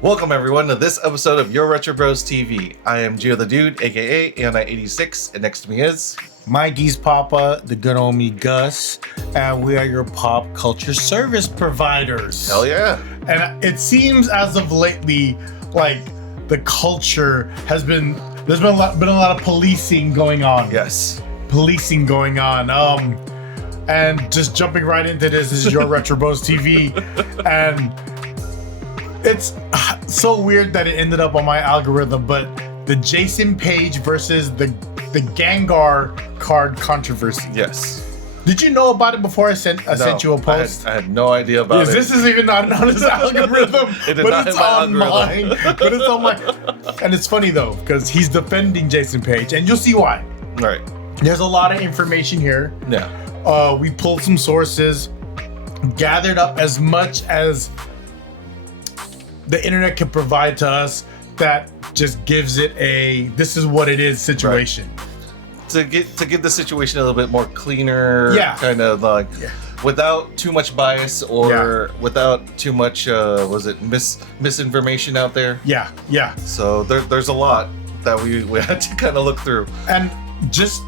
Welcome everyone to this episode of YRBtv. I am Gio the Dude, aka Anna86, and next to me is Mikey's Papa, the good old me Gus, and we are your pop culture service providers. Hell yeah. And it seems as of lately, like the culture has been, there's been a lot of policing going on. Yes. Policing going on. And just jumping right into this is your Retro Bros TV, and it's so weird that it ended up on my algorithm, but the Jason Paige versus the Gengar card controversy. Yes. Did you know about it before I sent you a post? I had no idea about it. This is even not on his algorithm, but it's on mine. But it's on mine. And it's funny though, because he's defending Jason Paige, and you'll see why. Right. There's a lot of information here. Yeah. We pulled some sources, gathered up as much as the internet can provide to us that just gives it a this is what it is situation. Right. To get the situation a little bit more cleaner, kind of like without too much bias or without too much misinformation out there. Yeah. So there's a lot that we had to kind of look through. And just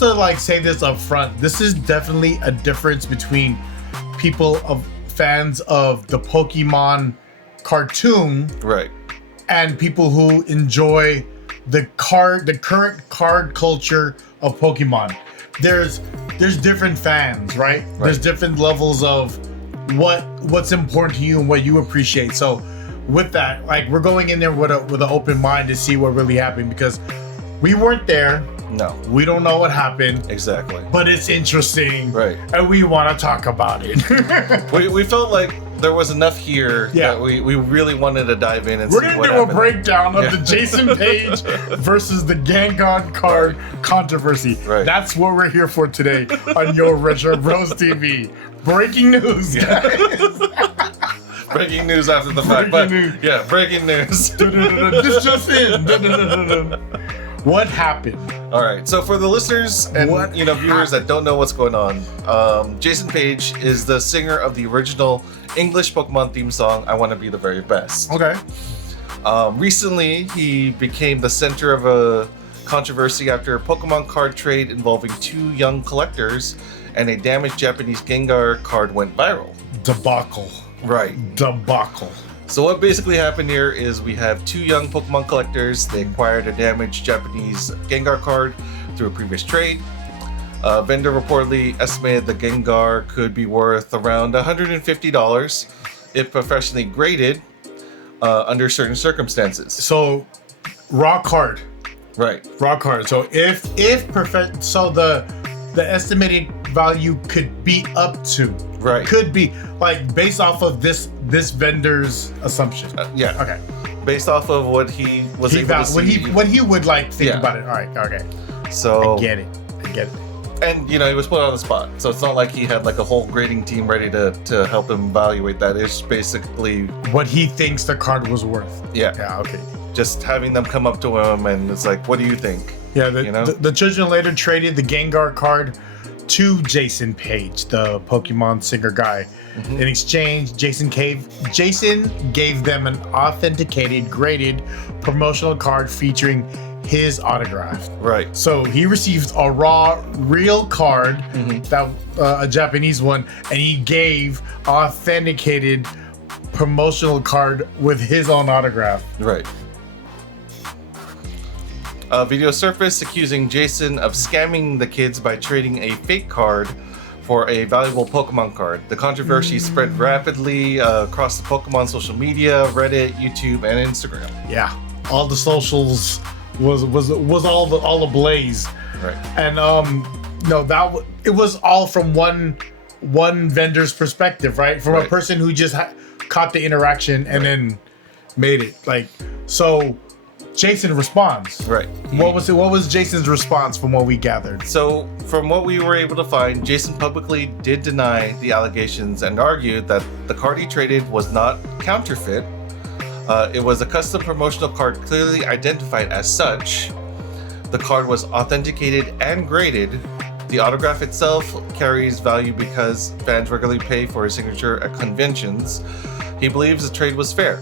to like say this up front, this is definitely a difference between fans of the Pokemon cartoon, right, and people who enjoy the current card culture of Pokemon. There's different fans, right? There's different levels of what's important to you and what you appreciate. So with that, like, we're going in there with an open mind to see what really happened, because we weren't there. No, we don't know what happened exactly, but it's interesting, right? And we want to talk about it. we felt like there was enough here that we really wanted to dive in and see what happened. We're gonna do a breakdown of the Jason Paige versus the Gengar card controversy. Right. That's what we're here for today on Your Retro Bros TV. Breaking news, guys. Breaking news after the fact, breaking news. This just in. What happened? All right, so for the listeners and viewers that don't know what's going on, Jason Paige is the singer of the original English Pokemon theme song, I Want to Be the Very Best. Okay. Recently, he became the center of a controversy after a Pokemon card trade involving two young collectors and a damaged Japanese Gengar card went viral. Debacle. Right. Debacle. So what basically happened here is we have two young Pokemon collectors. They acquired a damaged Japanese Gengar card through a previous trade. Vendor reportedly estimated the Gengar could be worth around $150 if professionally graded under certain circumstances. So, raw card. Right. Raw card. So the estimated value could be up to. Right. Could be like based off of this vendor's assumption. Yeah. Okay. Based off of what he was able to see. What he would like think about it. All right. Okay. So I get it. And he was put on the spot, so it's not like he had like a whole grading team ready to help him evaluate that. It's basically what he thinks the card was worth. Yeah. Okay. Just having them come up to him and it's like, what do you think? Yeah. The children later traded the Gengar card to Jason Paige, the Pokemon singer guy. Mm-hmm. In exchange, Jason gave them an authenticated, graded promotional card featuring his autograph. Right. So he received a real card, that a Japanese one, and he gave authenticated promotional card with his own autograph. Right. A video surfaced accusing Jason of scamming the kids by trading a fake card for a valuable Pokemon card. The controversy spread rapidly across the Pokemon social media, Reddit, YouTube, and Instagram. Yeah, all the socials was all ablaze. Right. And it was all from one vendor's perspective, right? From a person who just caught the interaction and then made it like so. Jason responds. Right. What was Jason's response from what we gathered? So, from what we were able to find, Jason publicly did deny the allegations and argued that the card he traded was not counterfeit. It was a custom promotional card clearly identified as such. The card was authenticated and graded. The autograph itself carries value because fans regularly pay for his signature at conventions. He believes the trade was fair.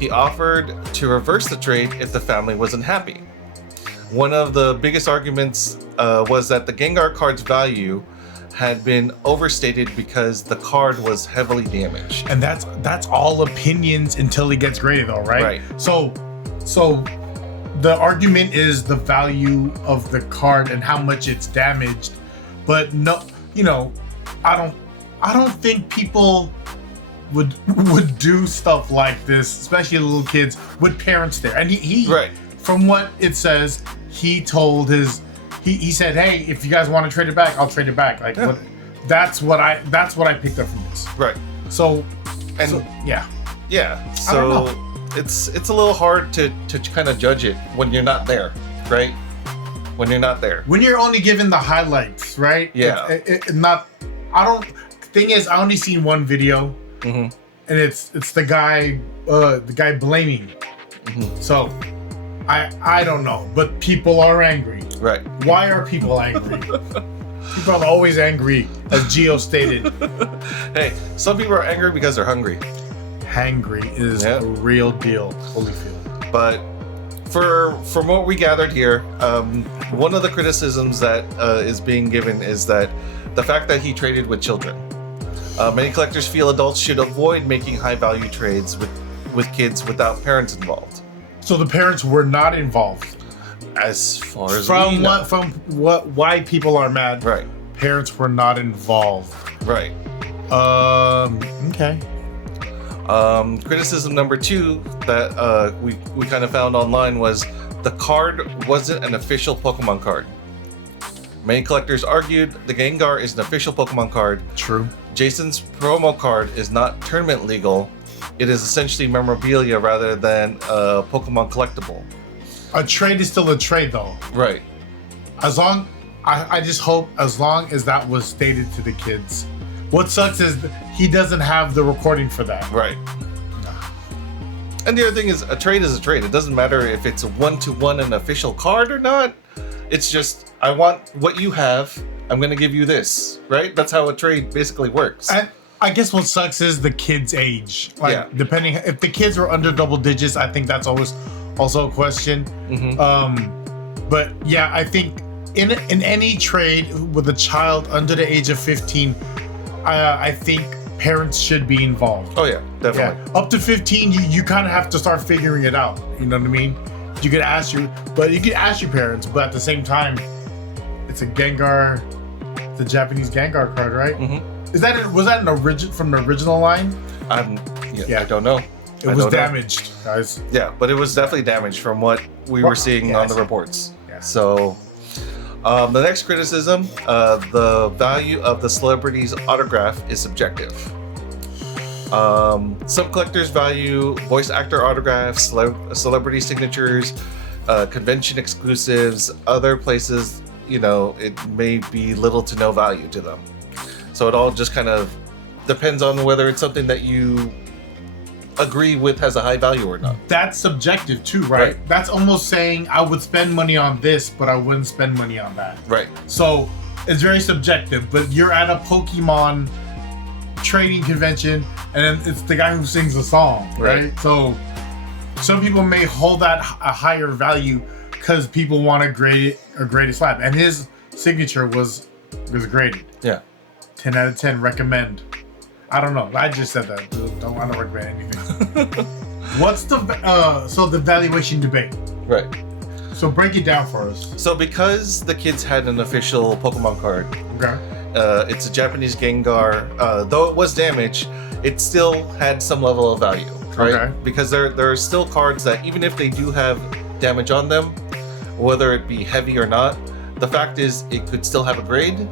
He offered to reverse the trade if the family wasn't happy. One of the biggest arguments was that the Gengar card's value had been overstated because the card was heavily damaged. And that's all opinions until he gets graded, though, right? Right. So the argument is the value of the card and how much it's damaged, but no, I don't think people would do stuff like this, especially little kids with parents there. And he right. From what it says, he told he said, "Hey, if you guys want to trade it back, I'll trade it back." Like, yeah. That's what I picked up from this. Right. So yeah. I don't know. It's a little hard to kind of judge it when you're not there, right? When you're not there. When you're only given the highlights, right? Yeah. Thing is, I only seen one video, and it's the guy blaming. So I don't know, but people are angry. Right. Why are people angry? People are always angry, as Gio stated. Hey, some people are angry because they're hungry. Hangry is a real deal, Holyfield. But from what we gathered here, one of the criticisms that is being given is that the fact that he traded with children. Many collectors feel adults should avoid making high-value trades with kids without parents involved. So the parents were not involved. As far as we know. Why people are mad. Right. Parents were not involved. Right. Okay. Criticism number 2 that we kind of found online was the card wasn't an official Pokemon card. Many collectors argued the Gengar is an official Pokemon card. True. Jason's promo card is not tournament legal. It is essentially memorabilia rather than a Pokemon collectible. A trade is still a trade, though. Right. I just hope as long as that was stated to the kids. What sucks is he doesn't have the recording for that. Right. And the other thing is, a trade is a trade. It doesn't matter if it's a one-to-one an official card or not. It's just, I want what you have. I'm going to give you this, right? That's how a trade basically works. And I guess what sucks is the kid's age. Like, depending, if the kids were under double digits, I think that's always also a question. But yeah, I think in any trade with a child under the age of 15, I think parents should be involved. Oh yeah, definitely. Yeah. Up to 15, you kind of have to start figuring it out. You know what I mean? You could ask your parents, but at the same time, it's a Gengar, the Japanese Gengar card, right? Was that an original from the original line? I don't know. It was damaged, guys. Yeah, but it was definitely damaged from what we were seeing on the reports. Yeah. So, the next criticism, the value of the celebrity's autograph is subjective. Some collectors value voice actor autographs, celebrity signatures, convention exclusives. Other places, it may be little to no value to them. So it all just kind of depends on whether it's something that you agree with has a high value or not. That's subjective too, right? That's almost saying I would spend money on this, but I wouldn't spend money on that. Right. So it's very subjective, but you're at a Pokemon trading convention and then it's the guy who sings the song, right? So some people may hold that a higher value because people want to grade it a graded slab, and his signature was graded. Yeah. 10 out of 10, recommend. I don't know. I just said that. Don't want to recommend anything. What's the valuation debate? Right. So break it down for us. So because the kids had an official Pokemon card, it's a Japanese Gengar. Though it was damaged, it still had some level of value, right? Okay. Because there are still cards that even if they do have damage on them, whether it be heavy or not, the fact is it could still have a grade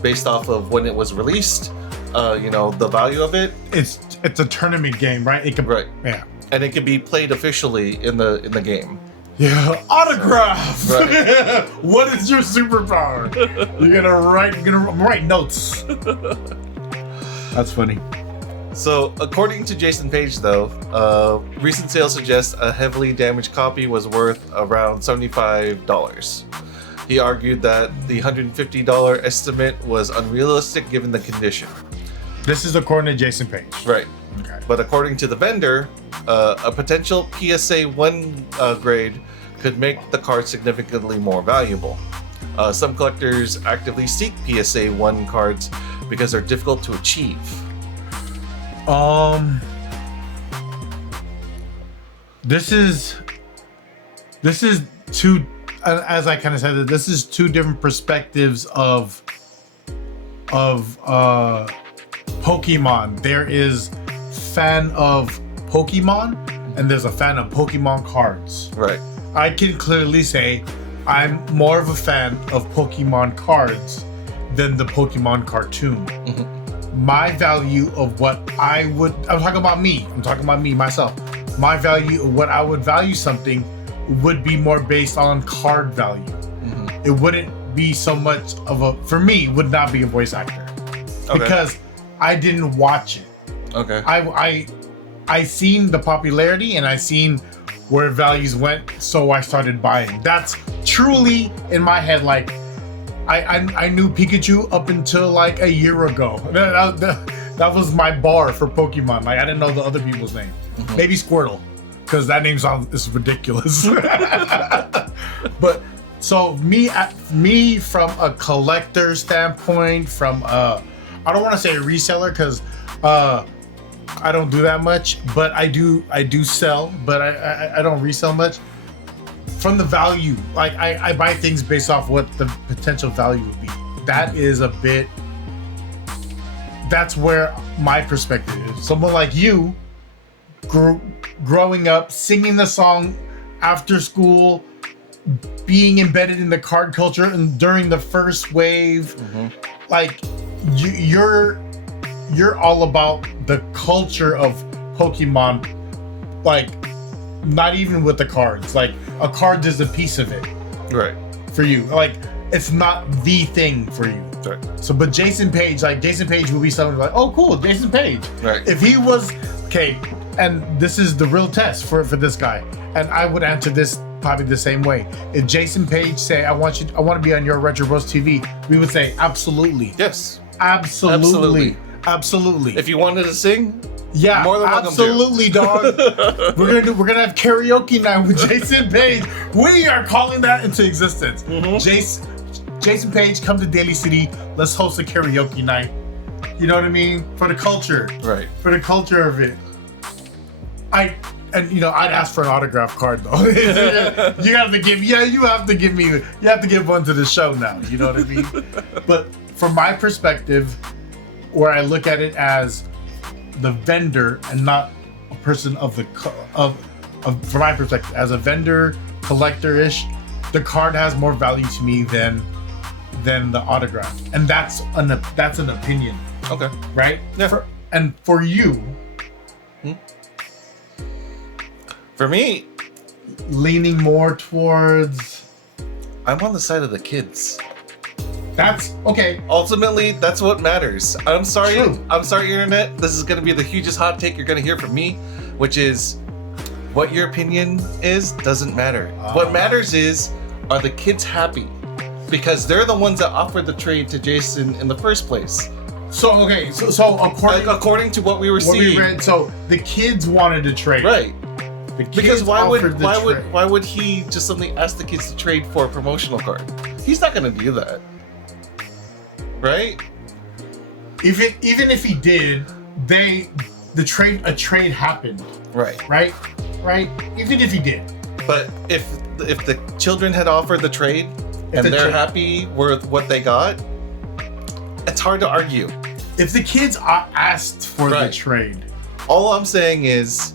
based off of when it was released. The value of it. It's a tournament game, right? It can, yeah. And it can be played officially in the game. Yeah, autograph. So, right. What is your superpower? You're gonna write notes. That's funny. So, according to Jason Paige, though, recent sales suggest a heavily damaged copy was worth around $75. He argued that the $150 estimate was unrealistic given the condition. This is according to Jason Paige. Right. Okay. But according to the vendor, a potential PSA 1 grade could make the card significantly more valuable. Some collectors actively seek PSA 1 cards because they're difficult to achieve. This is two, as I kind of said, this is two different perspectives of Pokemon. There is fan of Pokemon and there's a fan of Pokemon cards. Right. I can clearly say I'm more of a fan of Pokemon cards than the Pokemon cartoon. Mm-hmm. My value of what I'm talking about me, myself. My value of what I would value something would be more based on card value. Mm-hmm. It wouldn't be so much of a, for me, would not be a voice actor. Okay. Because I didn't watch it. Okay. I seen the popularity and I seen where values went, so I started buying. That's truly in my head. Like I knew Pikachu up until like a year ago. That was my bar for Pokemon. Like I didn't know the other people's name. Mm-hmm. Maybe Squirtle, because that name is ridiculous. But so me from a collector standpoint, from I don't want to say a reseller because I don't do that much, but I do sell, but I don't resell much. From the value, like I buy things based off what the potential value would be. That is a bit, that's where my perspective is. Someone like you, growing up, singing the song after school, being embedded in the card culture and during the first wave, mm-hmm. like you're all about the culture of Pokemon, like not even with the cards. Like a card is a piece of it, right? For you, like it's not the thing for you. Right. So, but Jason Paige would be someone like, oh, cool, Jason Paige. Right. If he was okay, and this is the real test for this guy, and I would answer this probably the same way. If Jason Paige say, I want to be on your Retro Bros TV, we would say absolutely. Yes. Absolutely. If you wanted to sing, yeah, more than absolutely, dog. We're gonna have karaoke night with Jason Paige. We are calling that into existence. Mm-hmm. Jason Paige, come to Daly City. Let's host a karaoke night. You know what I mean? For the culture, right? For the culture of it. I'd ask for an autograph card though. You have to give one to the show now. You know what I mean? But from my perspective, where I look at it as the vendor and not a person from my perspective, as a vendor, collector-ish, the card has more value to me than the autograph, and that's an opinion. Okay. Right? Yeah. For you, for me, leaning more towards, I'm on the side of the kids. That's okay. Ultimately, that's what matters. I'm sorry. True. I'm sorry, internet. This is going to be the hugest hot take you're going to hear from me, which is what your opinion is doesn't matter. What matters is, are the kids happy? Because they're the ones that offered the trade to Jason in the first place. So okay, so according to what we were seeing, we read, so the kids wanted to trade, right? Because why would he just suddenly ask the kids to trade for a promotional card? He's not going to do that. Right? Even if he did, a trade happened. Right? Even if he did. But if the children had offered the trade and they're happy with what they got, it's hard to argue. If the kids asked for the trade, all I'm saying is,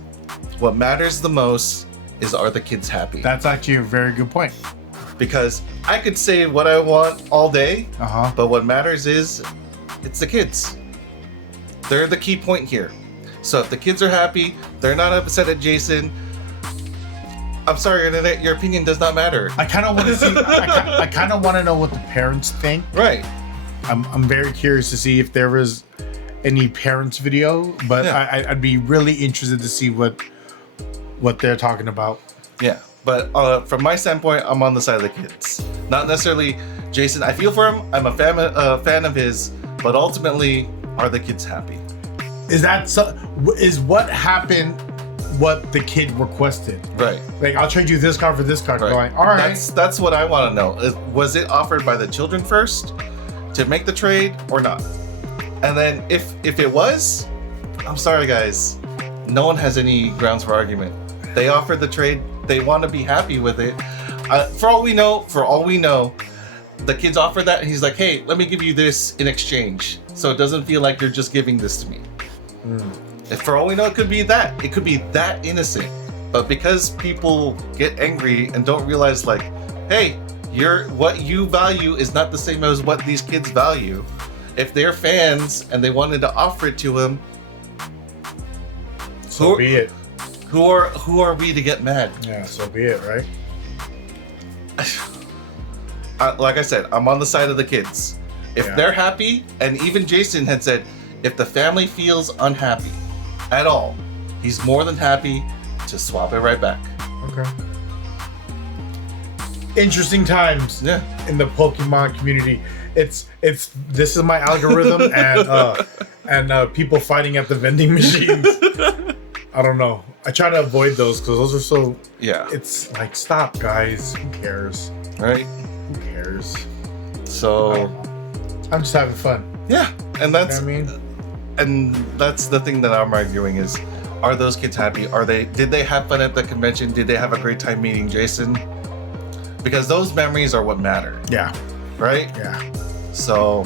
what matters the most is, are the kids happy? That's actually a very good point. Because I could say what I want all day, but what matters is, it's the kids. They're the key point here. So if the kids are happy, they're not upset at Jason. I'm sorry, internet, your opinion does not matter. I kind of want to see. I kind of want to know what the parents think. Right. I'm very curious to see if there was any parents video, but yeah. I'd be really interested to see what they're talking about. Yeah. But from my standpoint, I'm on the side of the kids. Not necessarily Jason. I feel for him. I'm a fan of his. But ultimately, are the kids happy? is what happened what the kid requested? Right. Like, I'll trade you this card for this card. Right. Going, all right. That's what I want to know. Was it offered by the children first to make the trade or not? And then if it was, I'm sorry guys, no one has any grounds for argument. They offered the trade. They want to be happy with it. For all we know, the kids offered that. And he's like, hey, let me give you this in exchange, so it doesn't feel like you're just giving this to me. If for all we know, it could be that. It could be that innocent. But because people get angry and don't realize, like, hey, what you value is not the same as what these kids value. If they're fans and they wanted to offer it to him, so be it. Who are we to get mad? Yeah, so be it, right? Like I said, I'm on the side of the kids. If they're happy, and even Jason had said, if the family feels unhappy at all, he's more than happy to swap it right back. Okay. Interesting times in the Pokemon community. This is my algorithm and people fighting at the vending machines. I don't know. I try to avoid those because those are so. Yeah. It's like, stop, guys. Who cares? Right. Who cares? So. I'm just having fun. Yeah, and that's. You know what I mean? And that's the thing that I'm arguing is, are those kids happy? Did they have fun at the convention? Did they have a great time meeting Jason? Because those memories are what matter. Yeah. Right? Yeah. So,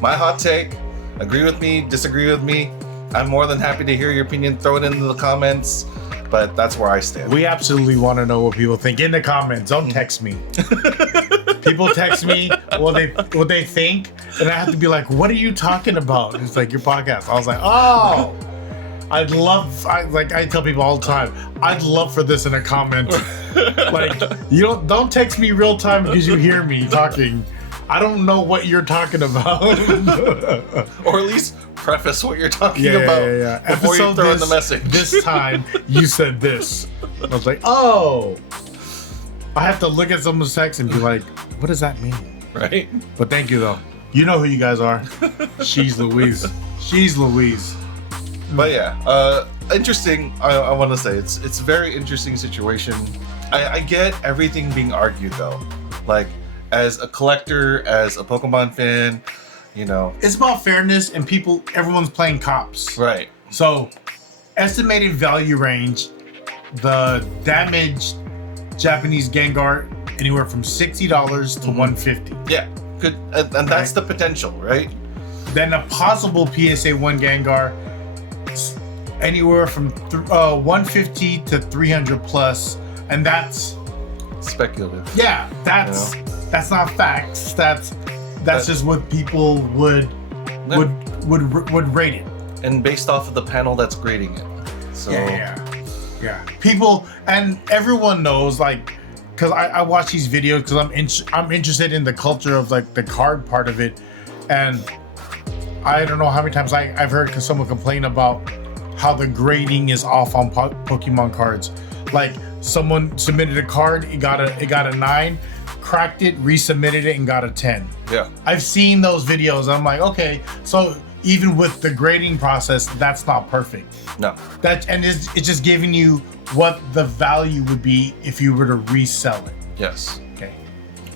my hot take, agree with me, disagree with me. I'm more than happy to hear your opinion. Throw it into the comments, but that's where I stand. We absolutely want to know what people think in the comments. Don't text me. People text me what they think, and I have to be like, "What are you talking about?" It's like your podcast. I was like, "Oh, I tell people all the time, I'd love for this in a comment. Like, don't text me real time because you hear me talking. I don't know what you're talking about." Or at least preface what you're talking about before you throw in the message. This time you said this. I was like, oh. I have to look at someone's text and be like, what does that mean? Right. But thank you though. You know who you guys are. She's Louise. She's Louise. But yeah, interesting. I want to say it's a very interesting situation. I get everything being argued though. Like, as a collector, as a Pokemon fan, it's about fairness and everyone's playing cops. Right. So, estimated value range, the damaged Japanese Gengar, anywhere from $60 to $150. Yeah, good, and that's the potential, right? Then a possible PSA 1 Gengar, anywhere from 150 to 300 plus, and that's speculative. Yeah, that's not facts. That's just what people would rate it. And based off of the panel that's grading it. So yeah. People and everyone knows, like, because I watch these videos because I'm interested in the culture of like the card part of it, and I don't know how many times I've heard someone complain about how the grading is off on Pokemon cards. Like, someone submitted a card, it got a 9, cracked it, resubmitted it, and got a 10. Yeah. I've seen those videos. I'm like, okay, so even with the grading process, that's not perfect. No. It's just giving you what the value would be if you were to resell it. Yes. Okay.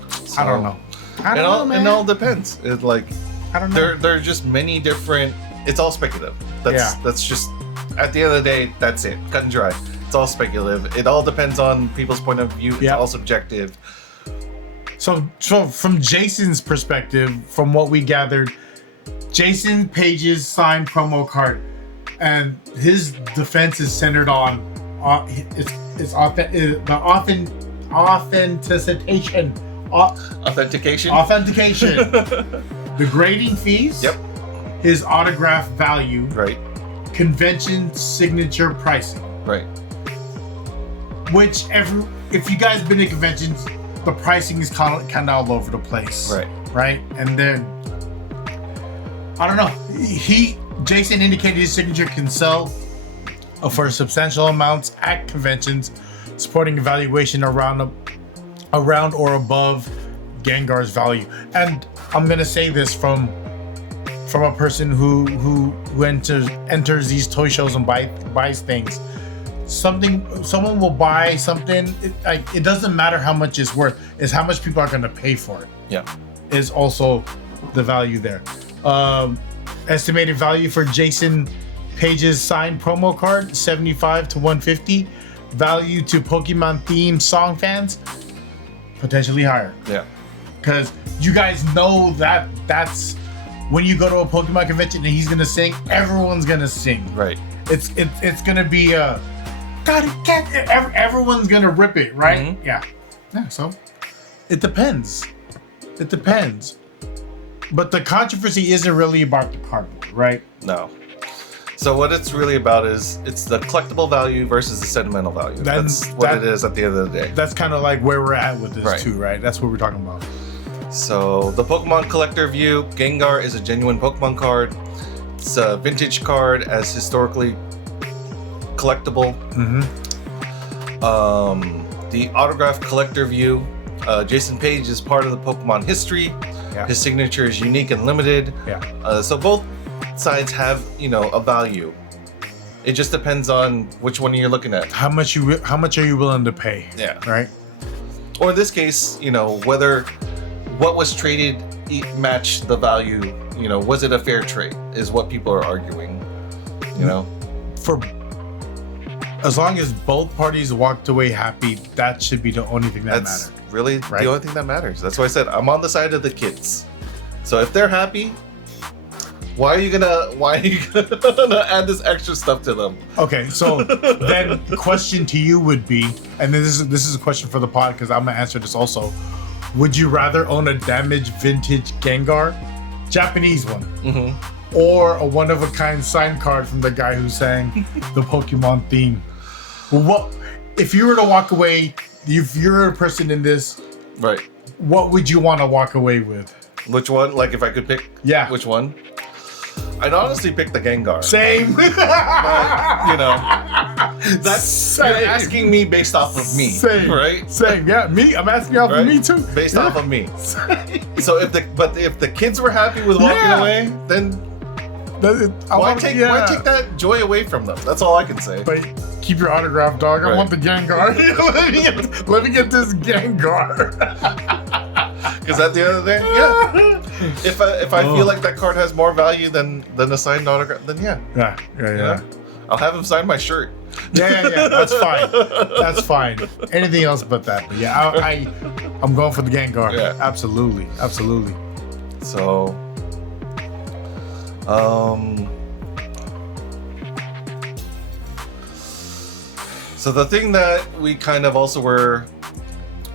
So, I don't know. It all depends. It's like, I don't know. There are just many different. It's all speculative. That's just, at the end of the day, that's it. Cut and dry. It's all speculative. It all depends on people's point of view. It's all subjective. So from Jason's perspective, from what we gathered, Jason Paige's signed promo card, and his defense is centered on the authentication. Authentication. The grading fees. Yep. His autograph value. Right. Convention signature pricing. Right. Which if you guys been to conventions, the pricing is kind of all over the place. Right. Right. And then I don't know. Jason indicated his signature can sell for substantial amounts at conventions, supporting evaluation around or above Gengar's value. And I'm gonna say this from from a person who enters these toy shows and buys things. Someone will buy something. It doesn't matter how much it's worth. It's how much people are going to pay for it. Yeah, is also the value there. Estimated value for Jason Paige's signed promo card, $75 to $150. Value to Pokemon themed song fans, potentially higher. Yeah, because you guys know that's when you go to a Pokemon convention and he's gonna sing, everyone's gonna sing. right. It's gonna be everyone's gonna rip it, right? Mm-hmm. Yeah. So it depends. But the controversy isn't really about the cardboard, right? No. So what it's really about is it's the collectible value versus the sentimental value. That's what it is at the end of the day. That's kind of like where we're at with this Right. too, right? That's what we're talking about. So the Pokemon collector view, Gengar is a genuine Pokemon card. It's a vintage card as historically collectible. Mm-hmm. The autograph collector view, Jason Paige is part of the Pokemon history. Yeah. His signature is unique and limited. Yeah. So both sides have, a value. It just depends on which one you're looking at. How much are you willing to pay? Yeah. Right. Or in this case, whether what was traded matched the value. Was it a fair trade? Is what people are arguing. For as long as both parties walked away happy, that should be the only thing that That's matters. really Right? the only thing that matters. That's why I said I'm on the side of the kids. So if they're happy, why are you gonna add this extra stuff to them? Okay, so then the question to you would be, and this is a question for the pod because I'm gonna answer this also. Would you rather own a damaged vintage Gengar, Japanese one, Mm-hmm. or a one-of-a-kind signed card from the guy who sang the Pokemon theme? What if you were to walk away? If you're a person in this, Right. what would you want to walk away with? Which one? Like if I could pick Yeah. which one? I'd honestly pick the Gengar. Same. But, that's you're asking me based off of me. Same. Right? Same. Yeah, me. I'm asking off Right? of me too. Based Yeah. off of me. Same. So if the kids were happy with walking Yeah. away, then why take that joy away from them? That's all I can say. But keep your autograph, dog. I Right. want the Gengar. let me get this Gengar. Because at the end of the day, yeah. If I feel like that card has more value than a signed autograph, then yeah. Yeah. I'll have him sign my shirt. Yeah. That's fine. That's fine. Anything else but that. But yeah, I'm going for the Gengar. Yeah. Absolutely. So, so the thing that we kind of also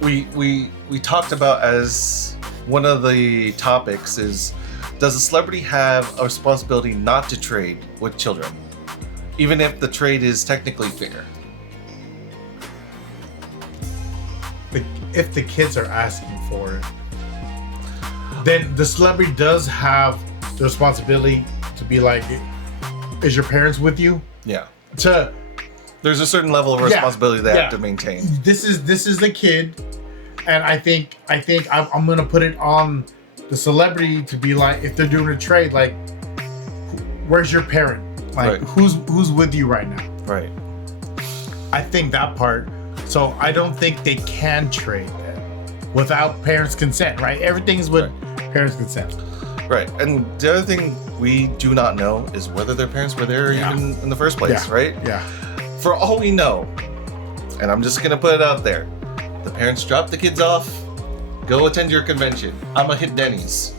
we talked about as one of the topics is, does a celebrity have a responsibility not to trade with children, even if the trade is technically fair? If the kids are asking for it, then the celebrity does have the responsibility to be like, is your parents with you? Yeah. To There's a certain level of responsibility they have to maintain. This is the kid, and I think I'm gonna put it on the celebrity to be like, if they're doing a trade, like, where's your parent? Like, Right. who's with you right now? Right. I think that part. So I don't think they can trade that without parents' consent, right? Everything's with parents' consent. Right. And the other thing we do not know is whether their parents were there even in the first place, right? Yeah. For all we know, and I'm just going to put it out there, the parents drop the kids off, go attend your convention. I'm going to hit Denny's.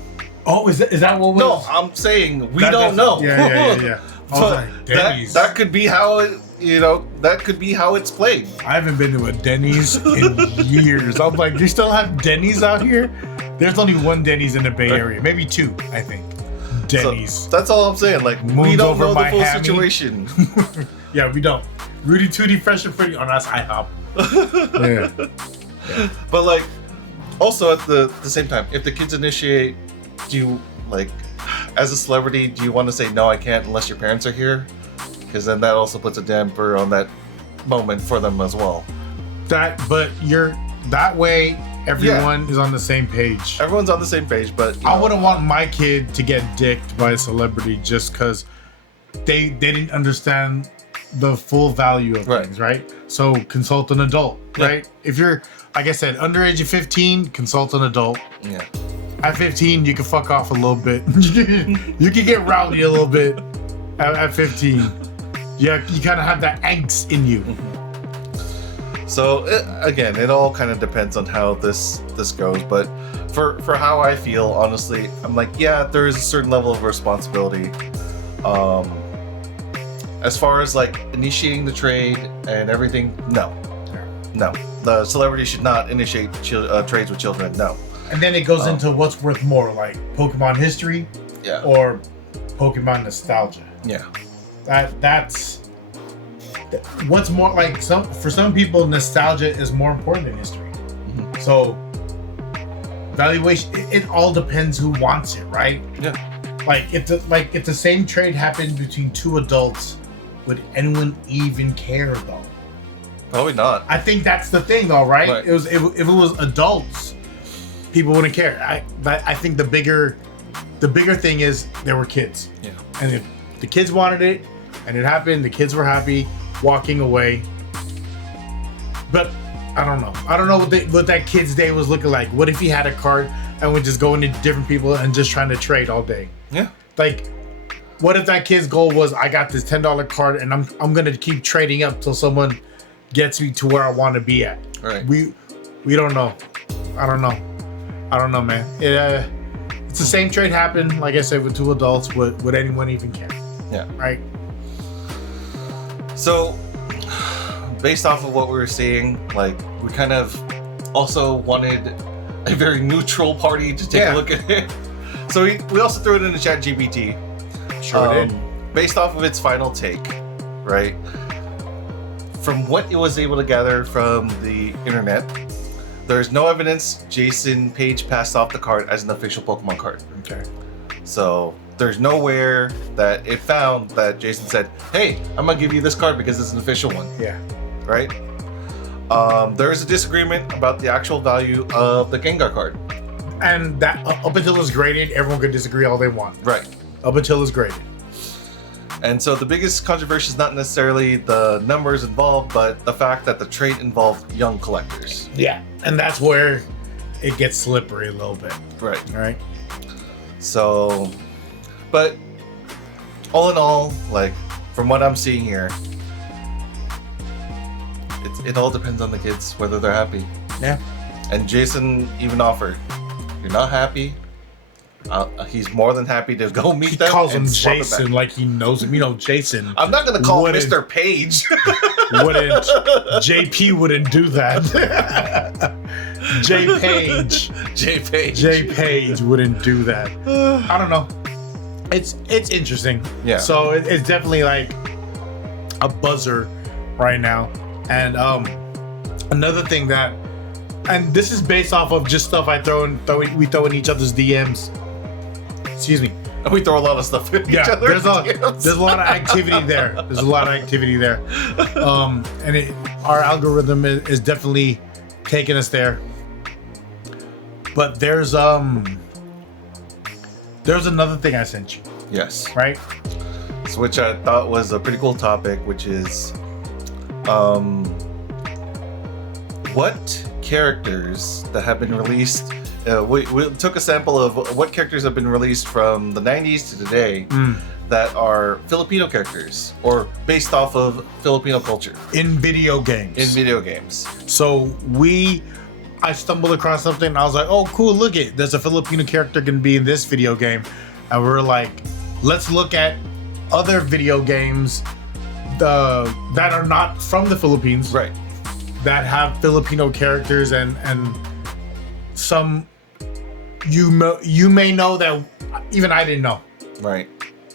Oh, is that what? No, I'm saying we don't know. Yeah. I was So like, Denny's. that could be how it, that could be how it's played. I haven't been to a Denny's in years. I'm like, you still have Denny's out here? There's only one Denny's in the Bay Area, maybe two, I think. Denny's. So that's all I'm saying. Like, we Moons don't over know the full Miami. situation. Yeah, we don't. Rudy Tooty, Fresh and Pretty. Oh, that's IHOP. Yeah. But like, also at the same time, if the kids initiate, do you, like, as a celebrity, do you want to say no, I can't unless your parents are here? Because then that also puts a damper on that moment for them as well. But you're that way. everyone is on the same page. Everyone's on the same page, but I wouldn't want my kid to get dicked by a celebrity just because they didn't understand the full value of things, right? So consult an adult, right? If you're, like I said, under age of 15, consult an adult. Yeah. At 15, you can fuck off a little bit. You can get rowdy a little bit at 15. Yeah, you kind of have that angst in you. So again, it all kind of depends on how this goes. But for how I feel, honestly, I'm like, yeah, there is a certain level of responsibility. As far as like initiating the trade and everything, no. The celebrity should not initiate trades with children. No. And then it goes into what's worth more, like Pokemon history, or Pokemon nostalgia. Yeah. That's what's more like. For some people, nostalgia is more important than history. Mm-hmm. So valuation, it all depends who wants it, right? Yeah. Like if the same trade happened between two adults, would anyone even care though? Probably not. I think that's the thing though, right? Right. If it was adults, people wouldn't care. I think the bigger thing is there were kids. Yeah. And if the kids wanted it and it happened, the kids were happy walking away. But I don't know. I don't know what that kid's day was looking like. What if he had a card and would just go into different people and just trying to trade all day? Yeah. Like, what if that kid's goal was, I got this $10 card and I'm gonna keep trading up till someone gets me to where I want to be at. Right. We don't know. I don't know, man. It's the same trade happened, like I said, with two adults. Would anyone even care? Yeah. Right. So, based off of what we were seeing, like, we kind of also wanted a very neutral party to take a look at it. So we also threw it in the ChatGPT. Sure did. Based off of its final take, right? From what it was able to gather from the internet, there's no evidence Jason Paige passed off the card as an official Pokemon card. Okay. So there's nowhere that it found that Jason said, hey, I'm gonna give you this card because it's an official one. Yeah. Right? There's a disagreement about the actual value of the Gengar card. And that up until it's graded, everyone could disagree all they want. Right. Up until it's graded. And so the biggest controversy is not necessarily the numbers involved, but the fact that the trade involved young collectors. Yeah. And that's where it gets slippery a little bit. Right. All right. So, but all in all, like, from what I'm seeing here, it all depends on the kids, whether they're happy. Yeah. And Jason even offered, you're not happy, he's more than happy to go meet them. He calls him and swap it Jason back. like he knows him. You know, Jason. I'm not going to call him Mr. Page. Wouldn't. JP wouldn't do that. J Page. J Page wouldn't do that. I don't know. It's interesting. Yeah. So it's definitely like a buzzer right now. And another thing that, and this is based off of just stuff we throw in each other's DMs. Excuse me. And we throw a lot of stuff in each other. There's a lot of activity there. And our algorithm is definitely taking us there. But there's another thing I sent you. Yes. Right? So, which I thought was a pretty cool topic, which is what characters that have been released. We took a sample of what characters have been released from the 90s to today that are Filipino characters or based off of Filipino culture. In video games. So I stumbled across something and I was like, oh, cool, look it. There's a Filipino character going to be in this video game. And we're like, let's look at other video games that are not from the Philippines. Right. That have Filipino characters and some you may know that even I didn't know. Right.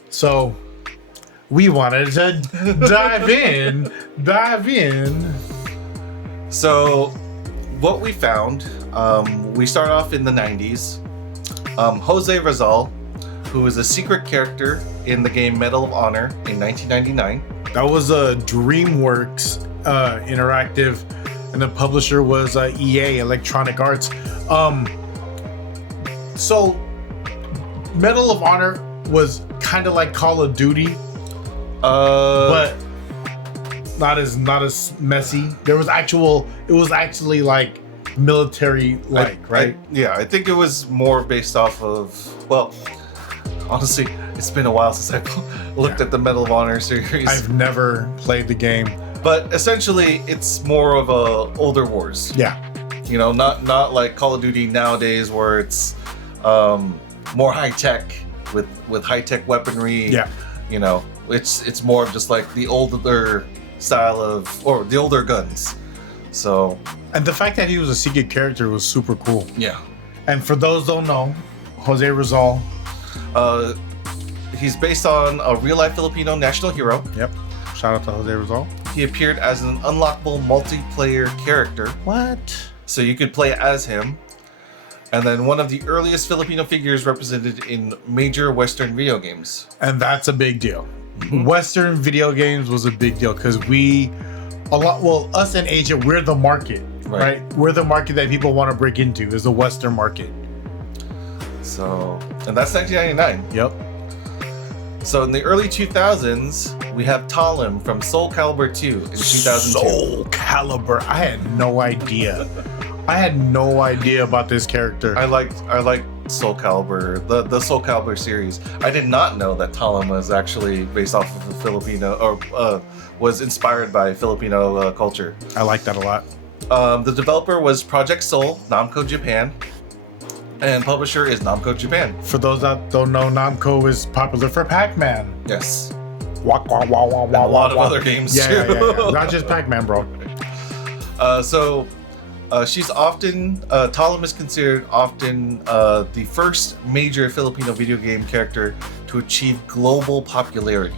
So we wanted to dive in. So what we found, we start off in the 90s. Josie Rizal, who is a secret character in the game Medal of Honor in 1999. That was a DreamWorks interactive and the publisher was EA, Electronic Arts. So Medal of Honor was kind of like Call of Duty, but not as messy. It was actually like military right? I think it was more based off of, well, honestly, it's been a while since I looked at the Medal of Honor series. I've never played the game, but essentially it's more of a older wars. Yeah. You know, not like Call of Duty nowadays where it's more high tech with high tech weaponry. Yeah. You know, it's more of just like the older style or the older guns. So, and the fact that he was a secret character was super cool. Yeah. And for those who don't know, Josie Rizal. He's based on a real life Filipino national hero. Yep. Shout out to Josie Rizal. He appeared as an unlockable multiplayer character. What? So you could play as him. And then one of the earliest Filipino figures represented in major Western video games. And that's a big deal. Mm-hmm. Western video games was a big deal because us in Asia, we're the market, right? We're the market that people want to break into, is the Western market. So, and that's 1999. Yep. So in the early 2000s, we have Talim from Soulcalibur 2 in 2002. Soulcalibur. I had no idea. About this character. I like Soulcalibur, the Soulcalibur series. I did not know that Talim was actually based off of the Filipino, or was inspired by Filipino culture. I like that a lot. The developer was Project Soul, Namco Japan, and publisher is Namco Japan. For those that don't know, Namco is popular for Pac-Man. Yes. Wah, wah, wah, wah, and a lot of other games too. Yeah. Not just Pac-Man, bro. She's often, Talim is considered often the first major Filipino video game character to achieve global popularity.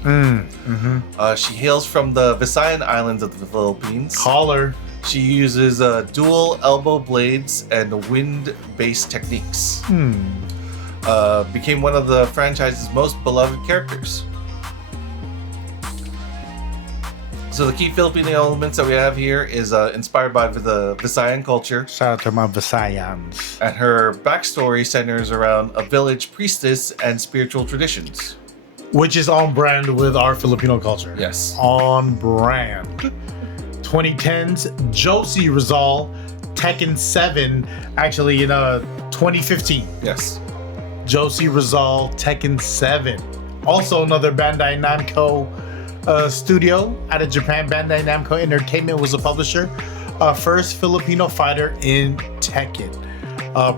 She hails from the Visayan Islands of the Philippines. Caller. She uses dual elbow blades and wind-based techniques. Became one of the franchise's most beloved characters. So the key Filipino elements that we have here is inspired by the Visayan culture. Shout out to my Visayans. And her backstory centers around a village priestess and spiritual traditions. Which is on brand with our Filipino culture. Yes. On brand. 2010s, Josie Rizal, Tekken 7, actually in 2015. Yes. Josie Rizal, Tekken 7. Also another Bandai Namco studio out of Japan. Bandai Namco Entertainment was the publisher. First Filipino fighter in Tekken.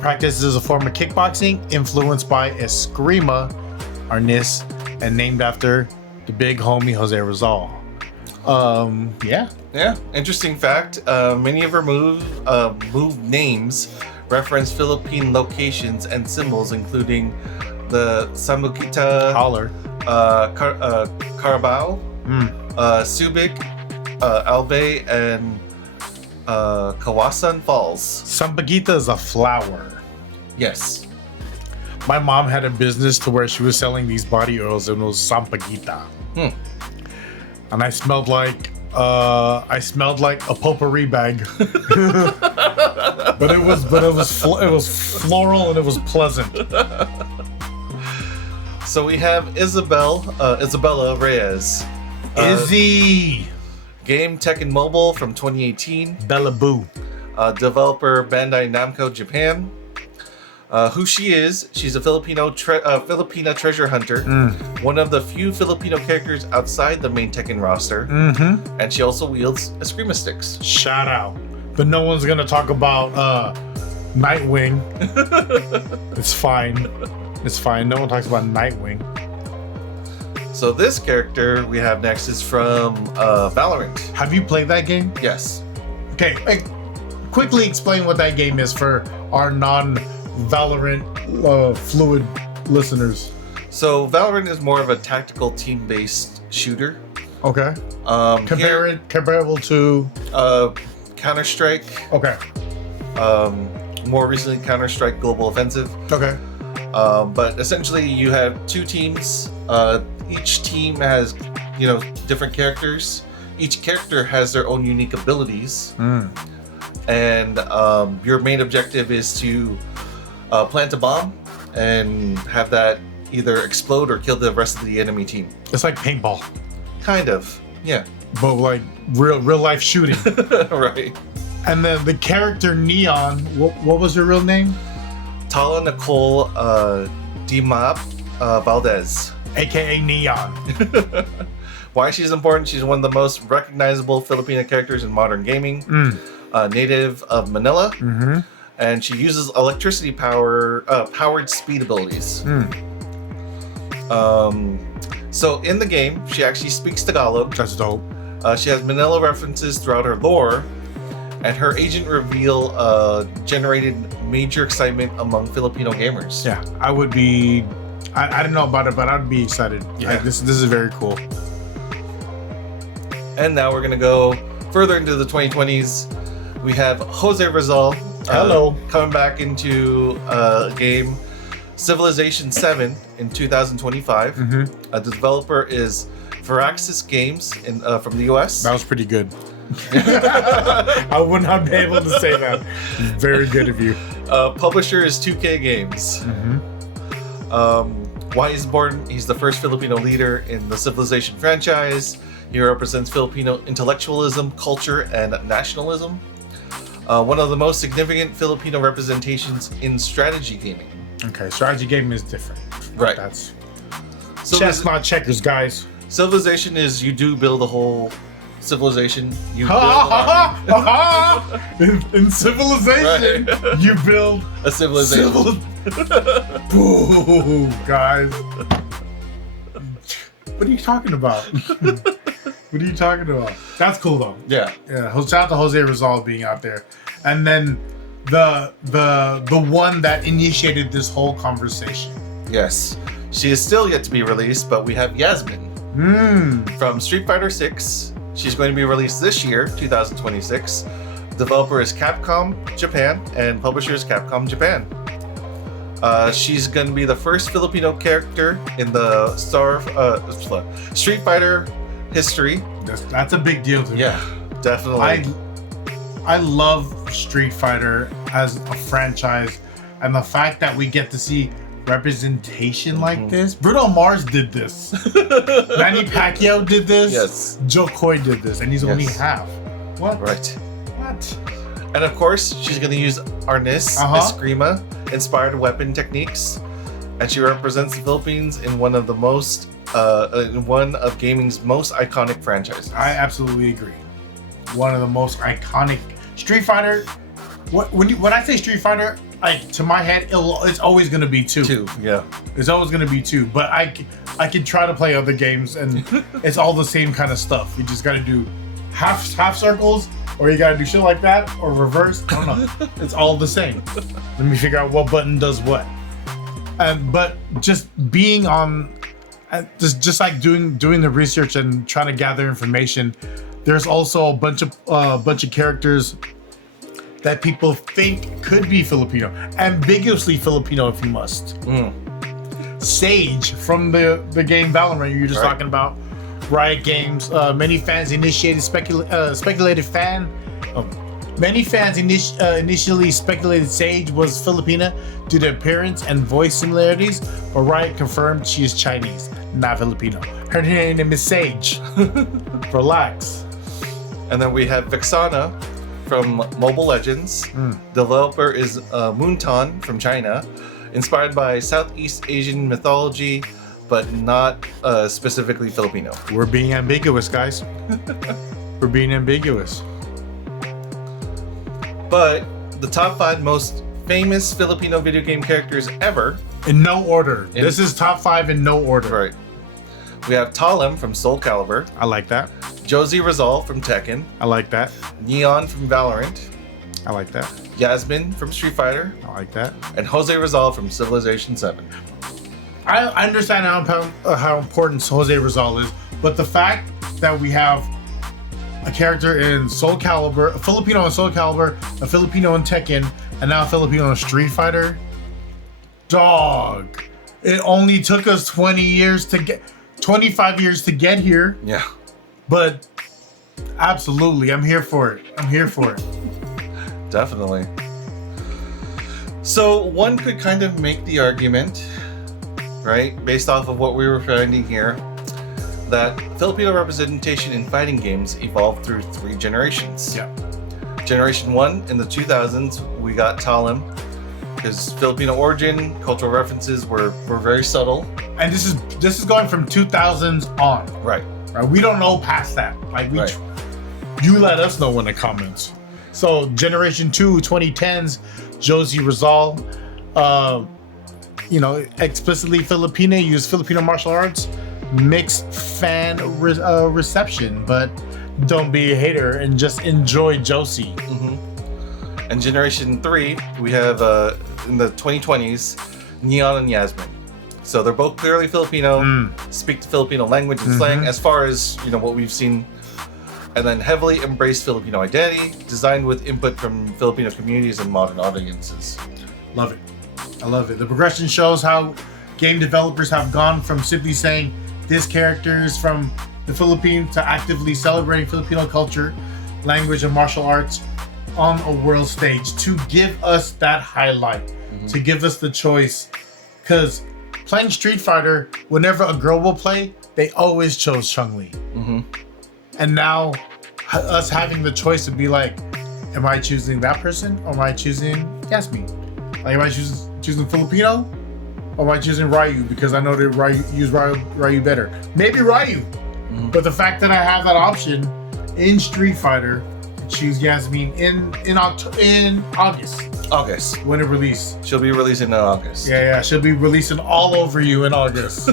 Practices a form of kickboxing influenced by Eskrima, arnis, and named after the big homie Josie Rizal. Yeah. Interesting fact. Many of her move names reference Philippine locations and symbols, including the Sambuquita, Holler, Carabao, Subic, Albay, and Kawasan Falls. Sambuquita is a flower. Yes. My mom had a business to where she was selling these body oils, and it was Sambuquita. And I smelled like a potpourri bag. but it was floral and it was pleasant. So we have Isabella Reyes. Izzy. Game Tekken Mobile from 2018. Bella Boo. Developer Bandai Namco Japan. Who she is, she's a Filipina treasure hunter, one of the few Filipino characters outside the main Tekken roster, and she also wields Eskrima sticks. Shout out. But no one's gonna talk about Nightwing. It's fine. No one talks about Nightwing. So this character we have next is from Valorant. Have you played that game? Yes. Okay, quickly explain what that game is for our non-Valorant fluid listeners. So Valorant is more of a tactical team-based shooter. Okay. Comparable to Counter-Strike. Okay. More recently, Counter-Strike Global Offensive. Okay. But essentially, you have two teams. Each team has, different characters. Each character has their own unique abilities. and your main objective is to plant a bomb and have that either explode or kill the rest of the enemy team. It's like paintball. Kind of, yeah. But like real life shooting. Right. And then the character Neon, what was her real name? Tala Nicole Dimap Valdez. AKA Neon. Why she's important? She's one of the most recognizable Filipino characters in modern gaming. Native of Manila. And she uses electricity powered speed abilities. So in the game, she actually speaks Tagalog. That's dope. She has Manila references throughout her lore, and her agent reveal generated major excitement among Filipino gamers. Yeah, I would be. I don't know about it, but I'd be excited. Yeah. This is very cool. And now we're gonna go further into the 2020s. We have Josie Rizal. Hello. Coming back into a game, Civilization 7 in 2025. The developer is Firaxis Games from the US. That was pretty good. I would not be able to say that. Very good of you. Publisher is 2K Games. Why he's born? He's the first Filipino leader in the Civilization franchise. He represents Filipino intellectualism, culture, and nationalism. One of the most significant Filipino representations in strategy gaming. Okay, strategy game is different. Right. That's So chess, not checkers, guys. Civilization is you do build a whole civilization. You In Civilization, you build a civilization. Boo, guys. What are you talking about? What are you talking about? That's cool though. Yeah. Yeah. Shout out to Josie Rizal being out there, and then the one that initiated this whole conversation. Yes. She is still yet to be released, but we have Yasmine from Street Fighter 6. She's going to be released this year, 2026. Developer is Capcom Japan and publisher is Capcom Japan. She's going to be the first Filipino character in the Street Fighter history. That's a big deal to me. Yeah, definitely. I love Street Fighter as a franchise, and the fact that we get to see representation like this. Bruno Mars did this. Manny Pacquiao did this. Yes. Joe Coy did this, and he's only half. What? Right. What? And of course, she's going to use Arnis Eskrima inspired weapon techniques, and she represents the Philippines in one of gaming's most iconic franchises. I absolutely agree. One of the most iconic Street Fighter. When I say Street Fighter, to my head, it's always going to be 2. 2, yeah. It's always going to be 2. But I can try to play other games, and it's all the same kind of stuff. You just got to do half circles, or you got to do shit like that, or reverse. I don't know. It's all the same. Let me figure out what button does what. But just being on, just like doing the research and trying to gather information. There's also a bunch of characters that people think could be Filipino, ambiguously Filipino if you must. Sage from the game Valorant you're just talking about. Riot Games. Many fans initially speculated Sage was Filipina due to appearance and voice similarities, but Riot confirmed she is Chinese, not Filipino. Her name is Sage. Relax. And then we have Vexana from Mobile Legends. Developer is Moonton from China, inspired by Southeast Asian mythology, but not specifically Filipino. We're being ambiguous, guys. We're being ambiguous. But the top 5 most famous Filipino video game characters ever. In no order. This is top 5 in no order. Right. We have Talim from Soulcalibur. I like that. Josie Rizal from Tekken. I like that. Neon from Valorant. I like that. Yasmine from Street Fighter. I like that. And Josie Rizal from Civilization 7. I understand how important Josie Rizal is, but the fact that we have a character in Soulcalibur, a Filipino in Soulcalibur, a Filipino in Tekken, and now a Filipino in Street Fighter, dog. It only took us 25 years to get here. Yeah. But absolutely, I'm here for it. Definitely. So one could kind of make the argument, right, based off of what we were finding here, that Filipino representation in fighting games evolved through 3 generations. Yeah. Generation 1 in the 2000s, we got Talim. His Filipino origin, cultural references were very subtle. And this is going from 2000s on. Right. Right. We don't know past that. Like Right. You let us know in the comments. So Generation 2, 2010s, Josie Rizal, explicitly Filipino, used Filipino martial arts, mixed fan reception, but don't be a hater and just enjoy Josie. Mm-hmm. And Generation 3, we have in the 2020s, Neon and Yasmine. So they're both clearly Filipino, speak the Filipino language and slang as far as what we've seen, and then heavily embrace Filipino identity, designed with input from Filipino communities and modern audiences. Love it. I love it. The progression shows how game developers have gone from simply saying this character is from the Philippines to actively celebrating Filipino culture, language, and martial arts on a world stage to give us that highlight, to give us the choice. Because playing Street Fighter, whenever a girl will play, they always chose Chun-Li. And now us having the choice to be like, am I choosing that person or am I choosing Yasmine? Like, am I choosing Filipino or am I choosing Ryu because I know they use Ryu better? Maybe Ryu. But the fact that I have that option in Street Fighter to choose Yasmine in August. August. When it release. She'll be releasing in August. Yeah. She'll be releasing all over you in August.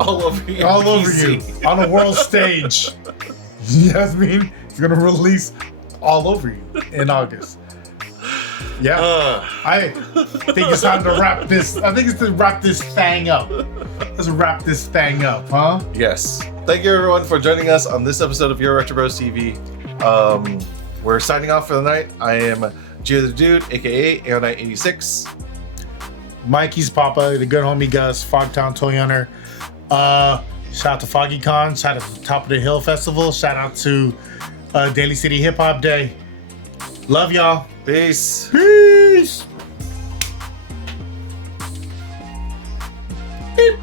All over you. All over you. On a world stage. Yasmine is going to release all over you in August. Yeah. I think it's time to wrap this. I think it's to wrap this thing up. Let's wrap this thing up, huh? Yes. Thank you everyone for joining us on this episode of YRBtv. We're signing off for the night. I am Gio the Dude, aka Aeonite86. Mikey's Papa, the good homie Gus, Fogtown Toy Hunter. Shout out to Foggy Con, shout out to Top of the Hill Festival, shout out to Daly City Hip Hop Day. Love y'all. Peace. Peace. Beep.